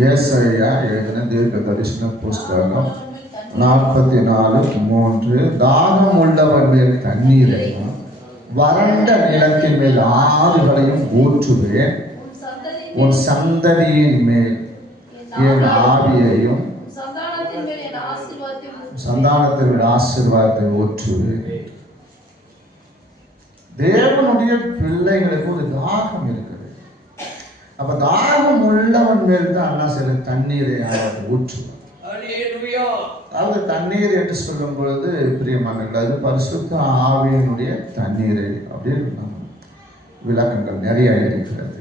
ஏசாயா எழுதின தீர்க்க தரிசன புஸ்தகம் 44:3. தாகம் உள்ளவன் மேல் தண்ணீரையும் வறண்ட நிலத்தின் மேல் ஆறுகளையும் ஊற்றுவேன். உன் சந்ததியின் மேல் என் ஆவியையும் சந்தானத்தின் ஆசீர்வாதத்தை ஊற்றுவேன். தேவனுடைய பிள்ளைகளுக்கு ஒரு தாகம் இருக்குது. அப்ப தாகம் உள்ளவன் மேல் தான் அண்ணா சில தண்ணீரை ஊற்றுவார். அதாவது தண்ணீர் என்று சொல்லும் பொழுது பிரியமானவர்களே, அது பரிசுத்த ஆவியினுடைய தண்ணீரை அப்படின்னு விளக்கங்கள் நிறைய இருக்கிறது.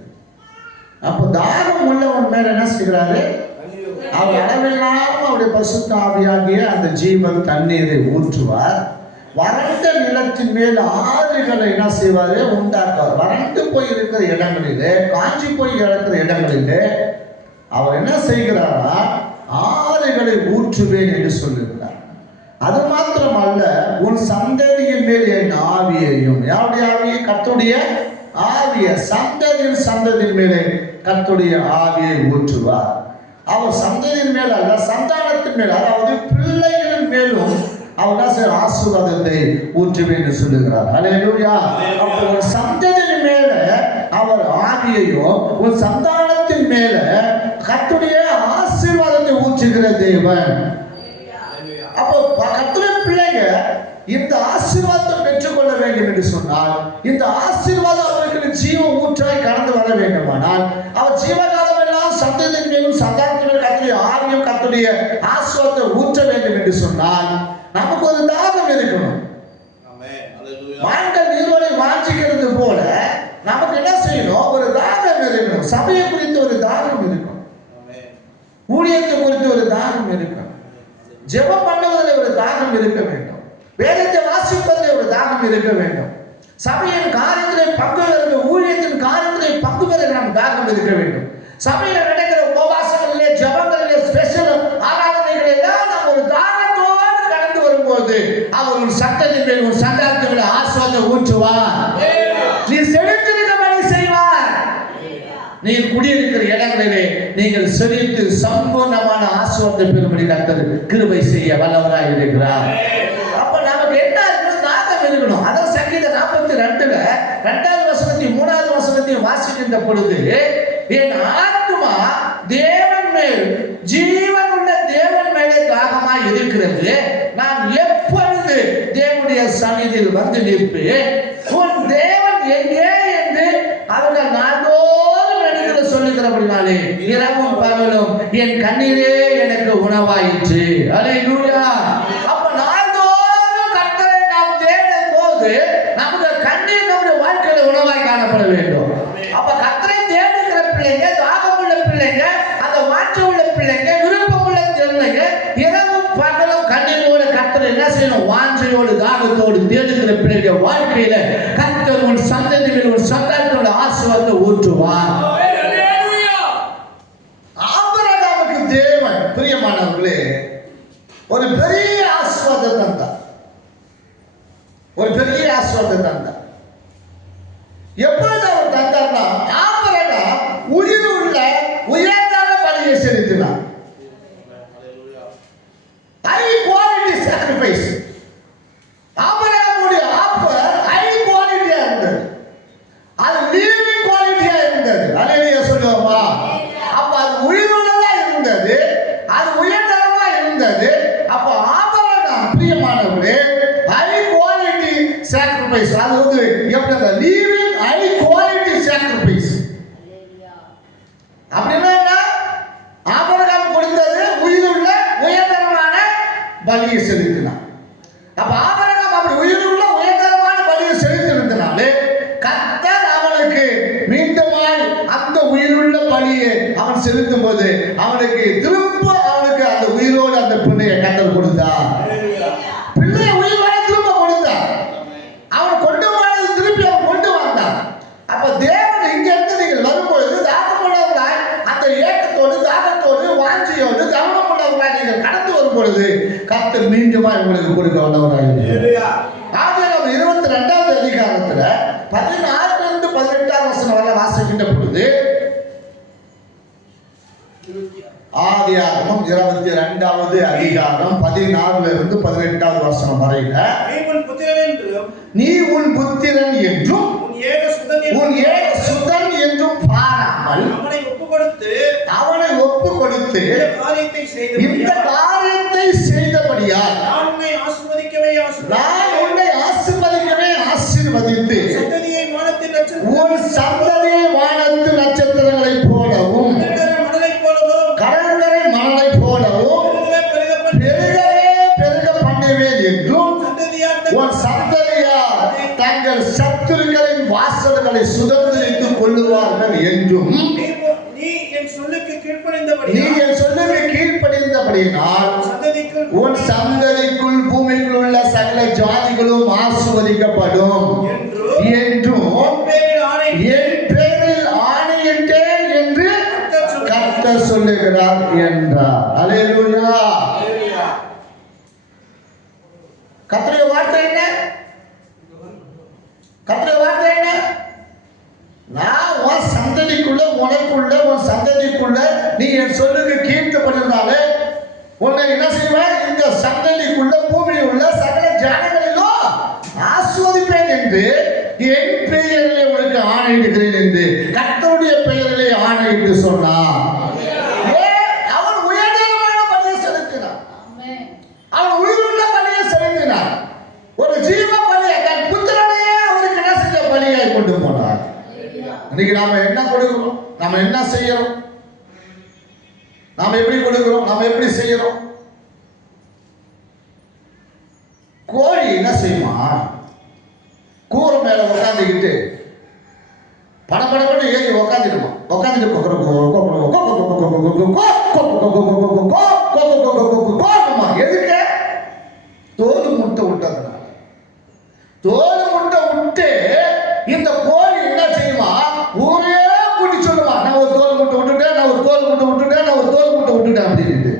அப்ப தாகம் உள்ளவன் மேல் என்ன செய்கிறாரு? அவர் அளவில்லாமல் அவருடைய பரிசுத்த ஆவியாகிய அந்த ஜீவன் தண்ணீரை ஊற்றுவார். வறண்ட நிலத்தின் மேல் ஆறுகளை என்ன செய்வாரு? உண்டாக்குவார். வறண்டு போய் இருக்கிற இடங்களிலே, காஞ்சி போய் இருக்கிற இடங்களிலே அவர் என்ன செய்கிறாரா? ஆறுகளை ஊற்றுவேன் என்று சொல்லுகிறார். அது மாத்திரமல்ல, உன் சந்ததியின் மேல் என் ஆவியையும். யாருடைய ஆவியை? கர்த்தருடைய ஆவியை. சந்ததியின் மேலே கர்த்தருடைய ஆவியை ஊற்றுவார். அவர் சந்ததியின் மேல் அல்ல, சந்தானத்தின் மேல், அதாவது பிள்ளைகளின் மேலும் அவர் ஆசீர்வாதத்தை ஊற்றுவேன் என்று சொல்லுகிறார். ஹல்லேலூயா. அப்போ ஒரு சந்ததியின் மேல அவர் ஆவியையும், ஒரு சந்தானத்தின் மேல கர்த்தருடைய ஆசீர்வாதத்தை ஊற்றுகிற தேவன். அப்போ கர்த்தருடைய பிள்ளைங்க இந்த ஆசீர்வாதத்தை பெற்றுக்கொள்ள வேண்டும் என்று சொன்னால், இந்த ஆசீர்வாதம் அவர்களுக்கு ஜீவ ஊற்றாய் கடந்து வர வேண்டுமானால், அவர் ஜீவகாலம் எல்லாம் சந்ததியின் மேலும் சந்தானத்தின் மேலும் கர்த்தருடைய ஆவியும் கர்த்தருடைய ஆசீர்வாதத்தை ஊற்ற வேண்டும் என்று சொன்னால் நமக்கு ஒரு தாகம் இருக்கணும். மான்கள் நீரோடை வாஞ்சிக்கிறது போல நமக்கு என்ன செய்யணும்? ஒரு தாகம் இருக்கணும். சபையை குறித்து ஒரு தாகம் இருக்கும், ஊழியத்தை குறித்து ஒரு தாகம் இருக்கும், ஜெபம் பண்ணுவதில் ஒரு தாகம் இருக்க வேண்டும், வேதத்தை வாசிப்பதில் ஒரு தாகம் இருக்க வேண்டும், சபையின் காரியத்திலே பங்கு பெற, ஊழியத்தின் காரியத்திலே பங்கு பெற நம் தாகம் இருக்க வேண்டும். சபையில் நடக்கிற உபவாசங்களிலே, ஜெபங்களிலே, ஸ்பெஷல் ஆராதனைகள் எல்லாம் நாம் ஒரு தாகத்தோடு கடந்து வரும்போது அவர் ஒரு சட்டத்தின் மேல், ஒரு சந்தானத்தின் மேல் ஆசீர்வாதத்தை ஊற்றுவார். நீ செழித்திருக்கும்படி செய்வார். நீ குடியிருக்கிற இடங்களிலே நீங்கள் செழித்து சம்பூர்ணமான ஆசீர்வாதத்தை பெறும்படி கர்த்தர் கிருபை செய்ய வல்லவராய் இருக்கிறார். அப்ப நமக்கு என்ன இருக்கணும்? தாகம் இருக்கணும். அதான் சங்கீதம் 42 2வது வசனத்தையும் 3வது வசனத்தையும் வாசிக்கின்ற பொழுது, என் ஆத்துமா தேவன் மேல், ஜீவன் உள்ள தேவன் மேலே தாகமாய் இருக்கிறது. நான் எப்பொழுது தேவனுடைய சந்நிதியில் வந்து நிற்பேன்? உன் தேவன் எங்கே என்று அவர்கள் நாள்தோறும் எடுத்து சொல்லுகிறபடினாலே இரவும் பகலும் என் கண்ணீரே எனக்கு உணவாயிற்று. அல்லேலூயா. அப்ப நாள்தோறும் கர்த்தரை நாம் தேடும் போது நமக்கு கண்ணீர் நம்முடைய வாழ்க்கையில உணவாய் காணப்பட வேண்டும். அப்ப கர்த்தரை தேடுகிற பிள்ளைங்க, தாகமுள்ள பிள்ளைங்க, அந்த வாஞ்சை உள்ள பிள்ளைங்க, விருப்பமுள்ள பிள்ளைங்க இரவும் பகலும் கண்ணீரோடு கர்த்தரை என்ன செய்யணும்? வாஞ்சையோடு தாகத்தோடு தேடுகிற பிள்ளைங்க வாழ்க்கையில கர்த்தர் உன் சந்ததியில், ஒரு சந்தானத்தோட ஆசீர்வாதத்தை ஊற்றுவார். ஆபிரகாமுக்கு தேவன் பிரியமானவர்களே ஒரு பெரிய ஆசீர்வாதத்தை தந்தார். ஒரு பெரிய ஆசீர்வாதத்தை தந்தார். எப்பொழுது அவர் தந்தார்னா, ஆபிரகாம் உயிர் உள்ள உயர்ந்தான பலியை செலுத்தினார். High quality sacrifice. ஆபிரகாமுடைய ஆஃபர் ஹை குவாலிட்டியா இருந்தது. அது லிவிங் குவாலிட்டியா இருந்தது. அல்லேலூயா சொல்லுவோமா? அப்ப அது உயிருள்ளதா இருந்தது, அது உயர்ந்ததா இருந்தது. அப்ப ஆபிரகாம் பிரியமானவர்களே ஹை குவாலிட்டி சாக்ரிஃபைஸ். அது வந்து எப்படி? Living high quality sacrifice. அப்படின்னா ஆபிரகாம் கொடுத்தது உயிருள்ள உயர்தரமான பலியை செலுத்தினார். அப்ப ஆபிரகாம் அப்படி உயிருள்ள உயர்தரமான பலியை செலுத்தினதுனாலே கர்த்தர் அவனுக்கு மீண்டுமாய் அந்த உயிருள்ள பலியை அவன் செலுத்தும் போது அவனுக்கு திரும்ப அவனுக்கு அந்த உயிரோடு அந்த பிள்ளையை கர்த்தர் கொடுத்தார். பிள்ளையை உயிரோட திரும்ப கொடுத்தார். அவன் கொண்டு போனது திருப்பி அவன் கொண்டு வந்தான். அப்ப தேவன் இங்க இருந்து நீங்கள் வரும்பொழுது தாகமுள்ளவர்களாய், அந்த ஏக்கத்தோடு, தாகத்தோடு, வாஞ்சியோடு, கவனமுள்ளவர்களாய் நீங்கள் கடந்து வரும் பொழுது கர்த்தர் மீண்டுமா உங்களுக்கு கொடுக்க வல்லவராக. ஆதியாகமம் 22வது அதிகாரத்துல 16 to 18 வசனம் வரை வாசிக்கின்ற பொழுது ஆதியாகமம் 22வது அதிகாரம் 16 18 வசனம் வரையில, நீ உன் புத்திரன் என்றும் உன் ஏக சுதன் என்றும் பாராமல் அவனை ஒப்பு கொடுத்து இந்த காரியத்தை செய்தபடியால் நான் உன்னை ஆசீர்வதிக்கவே ஆசீர்வதித்து உன் சந்ததியை வானத்து நட்சத்திரங்களைப் போலவும் கடற்கரை மணலைப் போலவும் பெருகவே பெருக பண்ணுவேன் என்றும் உன் சந்ததியார் தங்கள் சத்துருக்களின் வாசல்களை சுதந்திரித்துக் கொள்ளுவார்கள் என்றும் நீ என் சொல்லுக்கு கீழ்ப்படிந்தபடியினால் உன் சந்ததிக்குள் பூமிக்குள் உள்ள சகல ஜாதிகளும் ஆசீர்வதிக்கப்படும் என்றும் என் பேரில் ஆணையிட்டேன் என்று கர்த்தர் சொல்லுகிறார் என்றார். அல்லேலூயா. கர்த்தருடைய வார்த்தை என்ன? கர்த்தருடைய வார்த்தை என்ன? நான் உன் சந்ததிக்குள்ள உனக்குள்ள உன் சந்ததிக்குள்ள நீ என் சொல்லுக்கு கீழ்ப்படினாலே உன்னை என்ன செய்வேன்? இந்த சந்ததிக்குள்ள பூமியில் உள்ள சகல ஜனங்களிலும் ஆசீர்வதிப்பேன் என்று என் பெயரிலே உனக்கு ஆணையிடுகிறேன் என்று கர்த்தருடைய பெயரிலே ஆணையிட்டு சொன்னான். அவன் உயர்ந்தமான பலியை செலுத்தினான். அவன் உயிருள்ள பலியை செலுத்தினான். ஒரு ஜீவ பலியை தன் புத்திரனையே அவருக்கு என்ன செஞ்ச பலியாய் கொண்டு போனார். இன்னைக்கு நாம என்ன கொடுக்கிறோம்? நாம என்ன செய்யறோம்? நாம எப்படி கொடுக்கிறோம்? நாம எப்படி செய்யறோம்? கோழி என்ன செய்யுமா? கூரை மேல உட்காந்துக்கிட்டு படப்படப்பட ஏறி உட்காந்துடுமா? உட்காந்துட்டு எதுக்கு? தோல் முட்டை விட்டதுனால. தோல் முட்டை விட்டு இந்த கோழி என்ன செய்யுமா? ஊரே கூட்டி சொல்லுமா, நான் ஒரு தோல் முட்டை விட்டுட்டேன், நான் ஒரு தோல் முட்டை விட்டுட்டேன், நான் ஒரு தோல் முட்டை விட்டுட்டேன் அப்படின்னு.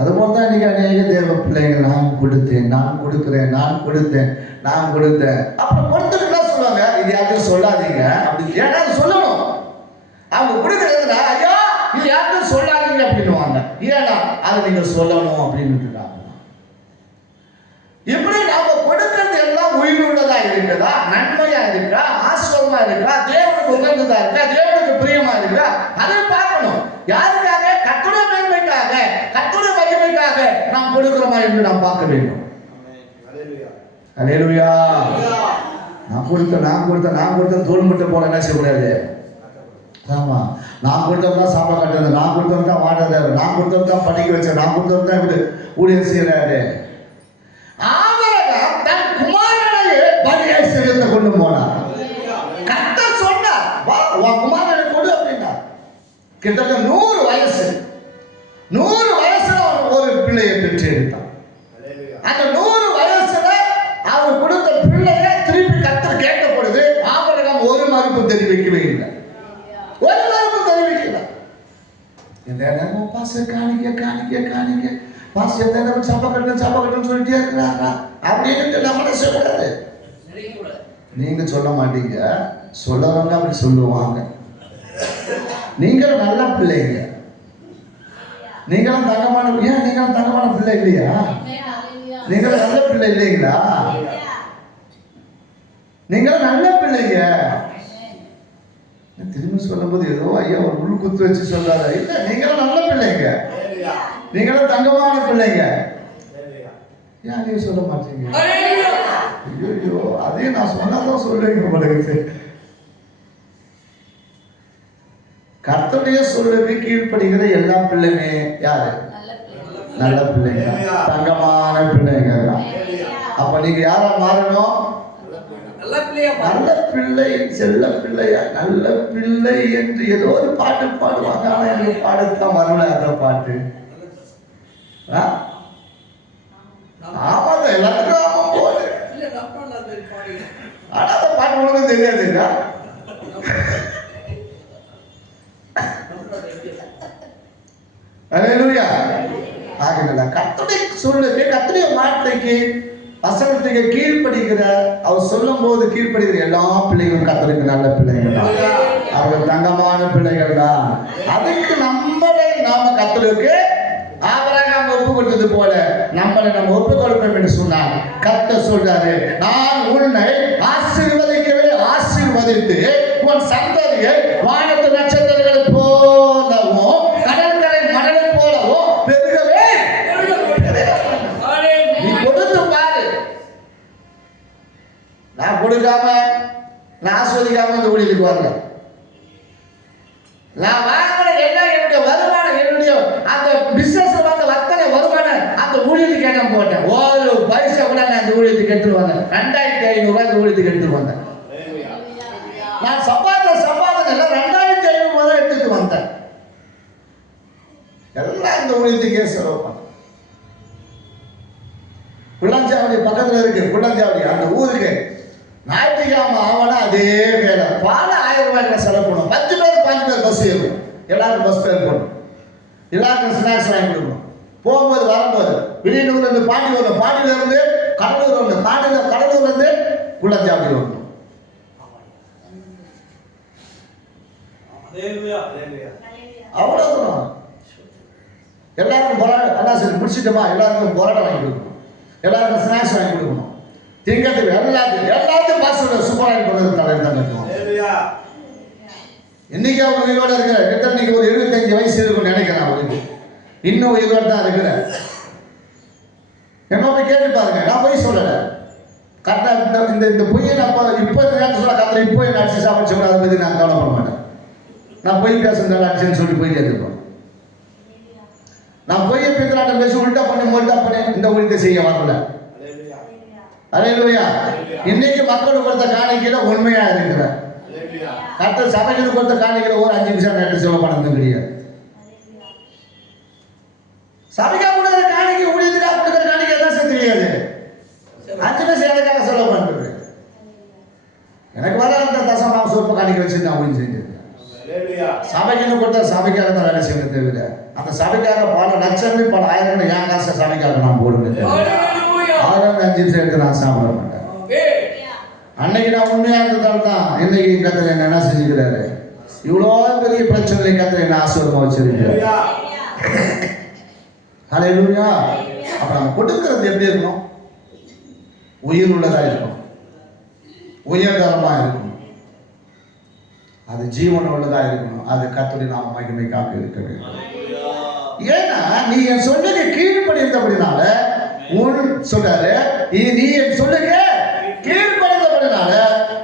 அதுபோல தான் இன்னைக்கு அநேக தேவ பிள்ளைகள் நான் கொடுத்தேன், நான் கொடுக்கிறேன், நான் கொடுத்தேன், நான் கொடுத்தேன். அப்புறம் கொடுத்துட்டு சொல்லுவாங்க, இது யாருக்கும் சொல்லாதீங்க அப்படி. ஏன்னா அது சொல்லணும். அவங்க கொடுக்கறதுனா ஐயா இது யாருக்கும் சொல்லாதீங்க அப்படின்னுவாங்க. ஏன்னா அதை நீங்க சொல்லணும் அப்படின்னு. இப்படி நாம கொடுக்கிறது எல்லாம் உயிருள்ளதா இருக்குதா, நன்மையா இருக்கா, ஆசிரமா இருக்கா, தேவனுக்கு உகந்ததா இருக்கா, தேவனுக்கு பிரியமா இருக்கா, அதை பார்க்கணும். யாருக்காக? கர்த்தருடைய மேன்மைக்காக, கர்த்தருடைய மகிமைக்காக நாம் கொடுக்கிறோமா என்று நாம் பார்க்க வேண்டும். அல்லேலூயா. நான் கொடுத்த தோல் முட்டை போல என்ன செய்யக்கூடாது. ஆமா, நான் கொடுத்தது சாப்பிட கட்டுறது, நான் கொடுத்தது தான் வாடகை, நான் கொடுத்தது தான் படிக்க வச்சேன், நான் கொடுத்தது தான் இப்படி ஊழியர் செய்யறாரு. ஆபிரகாம் தன் குமாரனையே பலியாய் செலுத்த கொண்டு போனார். கர்த்தர் சொன்னார், உன் குமாரனை கொடு அப்படின்னா. கிட்டத்தட்ட 100 வயசு, 100 வயசுல அவன் ஒரு பிள்ளையை பெற்று எடுத்தான். அந்த 100 வயசுல அவர் கொடுத்த பிள்ளைய திருப்பி கர்த்தர் கேட்ட பொழுது ஆபிரகாம் ஒரு மறுப்பு தெரிவிக்கவே இல்லை. ஒரு மறுப்பு தெரிவிக்கல. இந்த நேரம் பாச காணிக்க காணிக்க காணிக்க பாச எந்த நேரம் சாப்பா கட்டணும் சொல்லிட்டே இருக்கிறாரா அப்படின்னு நம்மள சொல்லக்கூடாது. நீங்க சொல்ல மாட்டீங்க, சொல்லவங்க அப்படி சொல்லுவாங்க. நீங்களும் நல்ல பிள்ளைங்க, நீங்களும் தங்கமான, ஏன் நீங்களும் தங்கமான பிள்ளை இல்லையா? நீங்களும் நல்ல பிள்ளை இல்லைங்களா? நீங்களும் நல்ல பிள்ளைங்க. திரும்பி சொல்லும் போது ஏதோ ஐயா ஒரு உள் குத்து வச்சு சொல்றாரு. இல்ல, நீங்களும் நல்ல பிள்ளைங்க, நீங்களும் தங்கமான பிள்ளைங்க. ஏன் நீங்க சொல்ல மாட்டீங்க? ஐயோ, அதையும் நான் சொன்னதான் சொல்றீங்க உங்களுக்கு. கர்த்தருடைய சொல்லுக்கு கீழ்ப்படுகிற எல்லா பிள்ளைமே யாரு? நல்ல பிள்ளைங்க, தங்கமான பிள்ளைங்க. அப்ப நீங்க யாரா மாறணும்? நல்ல பிள்ளை, செல்ல பிள்ளையா, நல்ல பிள்ளை என்று ஏதோ ஒரு பாட்டு பாடுவாங்க. ஆனா எனக்கு பாடத்தான் வரல அந்த பாட்டு. ஆமாங்க, எல்லாத்துக்கும் ஆமா போது. ஆனா அந்த பாட்டு உனக்கு தெரியாதுங்க. அல்லேலூயா. ஆகினால கர்த்தருடைய சொல்லுக்கு, கர்த்தருடைய வார்த்தைக்கு, வசனத்துக்கு கீழ்ப்படுகிற, அவர் சொல்லும் போது கீழ்ப்படுகிற எல்லா பிள்ளைகளும் கர்த்தருக்கு நல்ல பிள்ளைகள். அவர்கள் தங்கமான பிள்ளைகள் தான். அதுக்கு நம்மளை நாம கர்த்தருக்கு ஆபிரகாம் ஒப்பு கொடுத்தது போல நம்மளை நம்ம ஒப்பு கொடுப்போம் என்று சொன்னார். கர்த்தர் சொல்றாரு, நான் உன்னை ஆசீர்வதிக்கவே ஆசீர்வதித்து உன் சந்ததியை வானத்து நட்சத்திரங்களை போலவும் கடற்கரை மணலை போலவும் பெருகவே. நீ கொடுத்து பாரு. நான் கொடுக்காம நான் ஆஸ்வதிக்காம இந்த ஊழியத்துக்கு வரல. நான் வாங்கின எல்லாம் என்னுடைய வருமானம், என்னுடைய அந்த பிசினஸ் வந்த அத்தனை வருமானம் அந்த ஊழியத்துக்கு என்ன போட்டேன். ஒரு பைசா கூட நான் அந்த ஊழியத்துக்கு எடுத்துட்டு வந்தேன். 2500 ரூபாய் இந்த ஊழியத்துக்கு எடுத்துட்டு வந்தேன். நான் சம்பாதனை எல்லாம் 2500 ரூபாய் எடுத்துட்டு வந்தேன். எல்லாம் இந்த ஊழியத்துக்கே செலவு பண்ணேன். குள்ளஞ்சாவடி பக்கத்துல இருக்கு. குள்ளஞ்சாவடி அந்த ஊருக்கு ஞாயிற்றுக்கிழமை ஆவனா அதே வேலை. பால 1000 ரூபாய்க்கு செலவு பண்ணும். 10 பேர் 5 பேர் பஸ் ஏறும். எல்லாருக்கும் பஸ் பேர் போடணும். எல்லாருக்கும் ஸ்நாக்ஸ் வாங்கி கொடுக்கணும். போகும்போது வரும்போது வெளியூர்ல இருந்து பாண்டி வரணும். பாண்டியில இருந்து கடலூர் வரணும். கடலூர்ல இருந்து குள்ளஞ்சாவடி வரணும். அவ்வளவுதான். எல்லாருக்கும் பரோட்டா முடிச்சிட்டோமா, எல்லாருக்கும் பரோட்டா வாங்கி கொடுக்கணும். எல்லாருக்கும் ஸ்நாக்ஸ் வாங்கி கொடுக்கணும். திங்கத்துக்கு எல்லாத்தையும் பஸ் சூப்பராக போகிறது தலைவர் தான் கட்டுவோம். இன்னைக்கு அவங்க உயிரோட இருக்கிற இன்னைக்கு ஒரு 75 வயசு இருக்குன்னு நினைக்கிறேன். அவருக்கு இன்னும் உயிரோட தான் இருக்கிற. என்ன போய் கேட்டு பாருங்க. நான் போய் சொல்லலை. கரெக்டாக இந்த பொய்யை நான் இப்போ நேரத்தை சொல்ல கத்திர இப்போ என்ன அடிச்சு சாப்பிட்டு அதை பற்றி நான் கவலைப்பட மாட்டேன். நான் பொய் பேசுறதால அடிச்சுன்னு சொல்லி போயிட்டே இருப்பேன். நான் பொய்யை பித்தலாட்டம் பேசி உள்டா பண்ணி இந்த ஊழியத்தை செய்ய வரல. அல்லேலூயா. இன்னைக்கு மக்களுக்கு கொடுத்த காணிக்கையில உண்மையா இருக்கிற கர்த்தர் சபைக்கு கொடுத்த காணிக்கையில ஒரு 5 நிமிஷம் நேரத்தை செலவு பண்ணது கிடையாது. சபைக்கா கொடுக்குற காணிக்கை ஊழியத்துக்காக கொடுக்குற காணிக்கை தான் தெரியாது. 5 நிமிஷம் எனக்காக செலவு பண்றது. எனக்கு வர அந்த தசமா சொற்ப காணிக்கை வச்சு நான் ஊழியம் செஞ்சிருக்கேன். சபைக்கு கொடுத்த சபைக்காக தான் வேலை செய்யணும் தவிர அந்த சபைக்காக பல லட்சங்கள் பல ஆயிரம் என் காசை சபைக்காக நான் போடுவேன். 5 நிமிஷம் எடுத்து நான் சாப்பிட மாட்டேன். அன்னைக்கு நான் உண்மையா இருந்ததால் தான் இன்னைக்கு கர்த்தர் என்ன செஞ்சுக்கிறாரு. இவ்வளோ பெரிய பிரச்சனை கர்த்தர் என்ன ஆசீர்வாதமா வச்சிருக்கிறார். ஹல்லேலூயா. அப்ப நம்ம கொடுக்கிறது எப்படி இருக்கணும்? உயிர் உள்ளதா இருக்கணும், உயர்தரமா இருக்கணும், அது ஜீவன் உள்ளதா இருக்கணும். அது கர்த்தருடைய நாம மகிமைக்காக இருக்க வேண்டும். ஏன்னா நீ என் சொல்லுக்கு கீழ்ப்படிந்தபடினால சொல்றாரு, நீ என் சொல்லுங்க கீழ்ப்படிந்தபடினால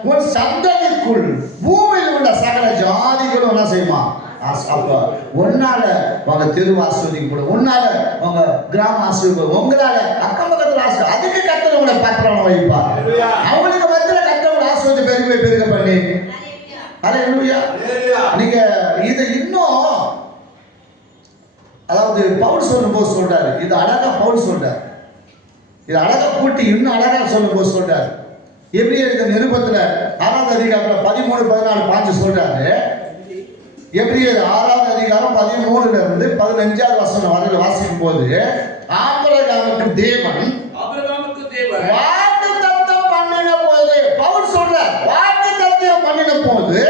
உன் சந்ததிக்குள் பூமியில் உள்ள சகல ஜாதிகளும் என்ன செய்யுமா? உன்னால உங்க தெரு ஆசீர்வதிக்கப்படும், உன்னால உங்க கிராம ஆசீர்வாதம், உங்களால அக்கம் பக்கத்துல ஆசீர்வாதம். அதுக்கு கர்த்தர் உங்களை பாத்திரம் வைப்பா. அவங்களுக்கு மத்தியில கர்த்தர் ஆசீர்வாதத்தை பெருக பண்ணி. அல்லேலூயா. நீங்க இதை இன்னும் அதாவது பவுல் சொல்லும் போது சொல்றாரு. இது அழகா பவுல் சொல்றாரு. இது அழகா கூட்டி இன்னும் அழகா சொல்லும் போது சொல்றாரு. எபிரேயர் நிருபத்துல 6ஆம் அதிகாரத்துல 13, 14, 15 சொல்றாரு. எபிரேயர் 6ஆம் அதிகாரம் 13ல இருந்து 15வது வசனம் வரையில வாசிக்கும் போது ஆபிரகாமுக்கு தேவன் வாக்குத்தத்தம் பண்ணின போது பவுல் சொல்றார். வாக்குத்தத்தம் பண்ணின போது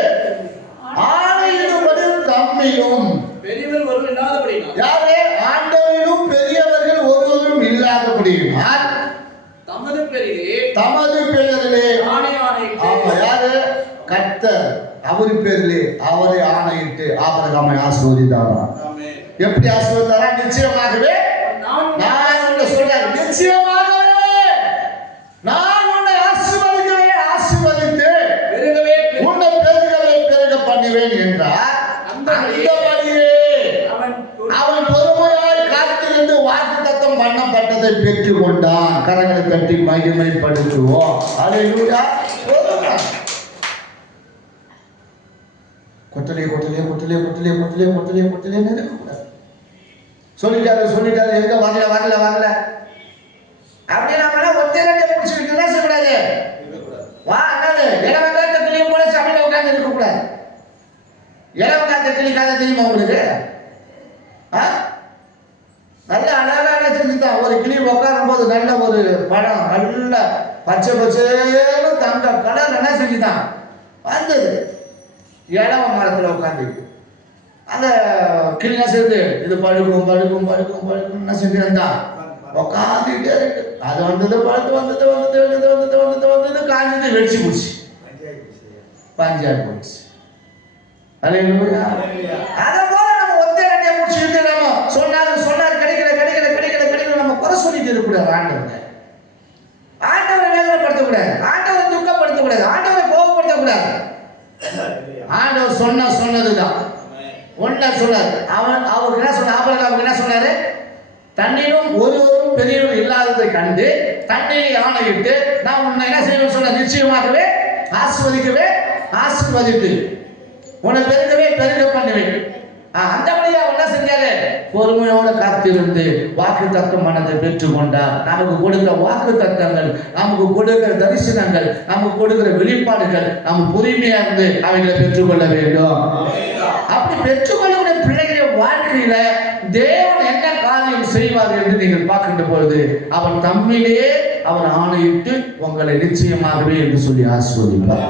ஆணையிடும்படி தம்மிலும் பெரியவர் ஒருவர் இல்லாதபடியினால் யாரே ஆண்டவரிலும் பெரியவர்கள் ஒருவரும் இல்லாதபடியினால் தமது பெயரிலே யாரு? கர்த்தர் அவர் பேரிலே அவரை ஆணையிட்டு ஆபிரகாமை ஆசீர்வதித்தாராம். எப்படி ஆசீர்வதித்தாரா? நிச்சயமாகவே நான் சொல்றேன், நிச்சயமாகவே நான் உன்னை ஆசீர்வதித்து உன்னை பெருக பண்ணுவேன் என்றார். அந்தபடியே அவன் பொறுமையாய் காத்திருந்து வாக்குத்தத்தம் பண்ணப்பட்டதை பெற்றுக் கொண்டான். கரங்களை தட்டி மகிமைப்படுத்துவோம். அல்லேலூயா. சொல்லிட்டாரு எங்க வரல அப்படி நம்ம ஒத்தையில பிடிச்சிட்டு செய்யக்கூடாது. வா அண்ணாது இளவங்காத்த கிளியும் போல சபையில உட்கார்ந்து இருக்கக்கூடாது. இளவங்காத்த கிளி கதை தெரியுமா உங்களுக்கு? நல்ல அழகாக செஞ்சுதான். ஒரு கிளி உட்காரும் போது நல்ல ஒரு படம் நல்ல பச்சை பச்சேன்னு தங்க கலர் என்ன செஞ்சுதான் வந்தது. இளவ மரத்துல உட்காந்துருக்கு. அந்த கிளியா சேர்ந்து இது படுக்கும் படுக்கும் படுக்கும் படுக்கும் என்ன செஞ்சிருந்தா உட்காந்துட்டே இருக்கு. அது வந்தது படுத்து வந்தது வந்தது வந்தது வந்தது வந்தது வந்தது காஞ்சது வெடிச்சு போச்சு, பஞ்சாய் போச்சு. அதே போல நம்ம ஒத்தே அடியை முடிச்சுக்கிட்டு நம்ம சொன்னாரு கிடைக்கல கிடைக்கல கிடைக்கல கிடைக்கல நம்ம குறை சொல்லிட்டு இருக்கக்கூடாது. ஆண்டவரை வேதனைப்படுத்தக்கூடாது, ஆண்டவரை துக்கப்படுத்தக்கூடாது, ஆண்டவரை கோபப்படுத்தக்கூடாது. ஆண்டவர் சொன்னதுதான் ஒன்ன சொன்னார். அவருக்கு என்ன சொன்ன? ஆபிரகாமுக்கு என்ன சொன்னாரு? தன்னிலும் ஒருவரும் பெரியவரும் இல்லாததை கண்டு தன்னிலே ஆணையிட்டு நான் உன்னை என்ன செய்வேன் சொன்ன? நிச்சயமாகவே ஆசீர்வதித்து உன்னை பெருகவே பெருக பண்ணுவேன். அந்தபடியா என்ன செஞ்சாரு? பொறுமையோட காத்திருந்து வாக்கு தத்தம் மனதை பெற்றுக்கொண்டார். நமக்கு கொடுக்கிற வாக்கு தத்தங்கள், நமக்கு கொடுக்கிற தரிசனங்கள், நமக்கு கொடுக்கிற வெளிப்பாடுகள் நம்ம பொறுமையா இருந்து அவைகளை பெற்றுக்கொள்ள வேண்டும். அப்படி பெற்றுக்கொள்ளக்கூடிய பிள்ளைகளின் வாழ்க்கையில தேவன் என்ன காரியம் செய்வார் என்று நீங்கள் பார்க்கின்ற பொழுது அவர் தம்மிலே அவர் ஆணையிட்டு உங்களை நிச்சயமாகவே என்று சொல்லி ஆசீர்வதிப்பார்.